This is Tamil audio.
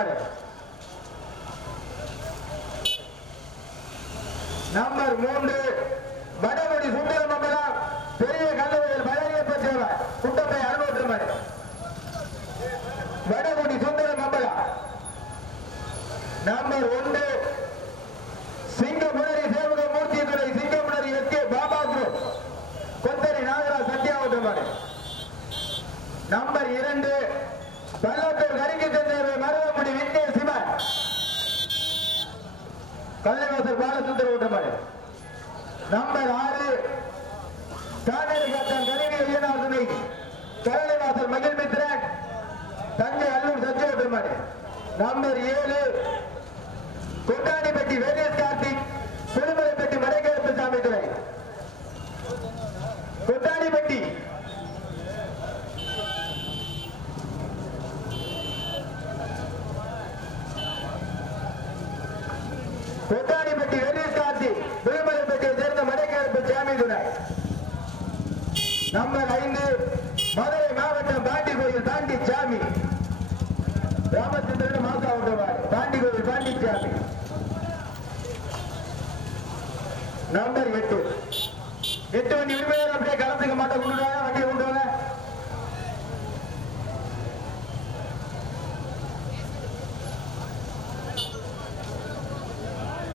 மாடு நம்பர் மூன்று வடமொழி சுந்தரம் மம்பலம் பெரிய கல்லூரியில் பழனியப்ப சேவை குட்டப்பை அறுநூற்று மாடு வடமொழி சுந்தரம் மம்பலம் நம்பர் ஒன்று சிங்கமுனரி சேவக மூர்த்தி துறை சிங்கமுனரி எஸ் கே பாபா குரூப் கொத்தரி நாகராஜ் சத்யாவட்டமாடு நம்பர் இரண்டு பல்லத்தூர் கரிக்கு கள்ளவாசல் பாலசுந்தர ஓட்டமாடு நம்பர் ஆறு காவேரி காத்தான் கருவி ஐயனாசுனை மகிழ் மித்ரன் தஞ்சை அல்லூர் சத்ய ஓட்டமாடு நம்பர் ஏழு கொண்டாடிப்பட்டி வேரியஸ் கார்த்திக் திருமலைப்பட்டி மடைக்கருப்பு சாமி துறை. கொண்டாடிப்பட்டி கொட்டாடிப்பட்டி வேரியஸ் கார்த்திக் திருமலைப்பட்டியை சேர்ந்த மடைக்கருப்பு சாமி துறை நம்பர் ஐந்து மதுரை மாவட்டம் பாண்டி கோயில் பாண்டி சாமி ராமச்சந்திரன் மாசா விட்டவார் பாண்டி கோயில் பாண்டி சாமி நம்பர் எட்டு. எட்டு வண்டி உரிமையாளர் அப்படியே களத்துக்கு மாட்ட கொண்டு வண்டி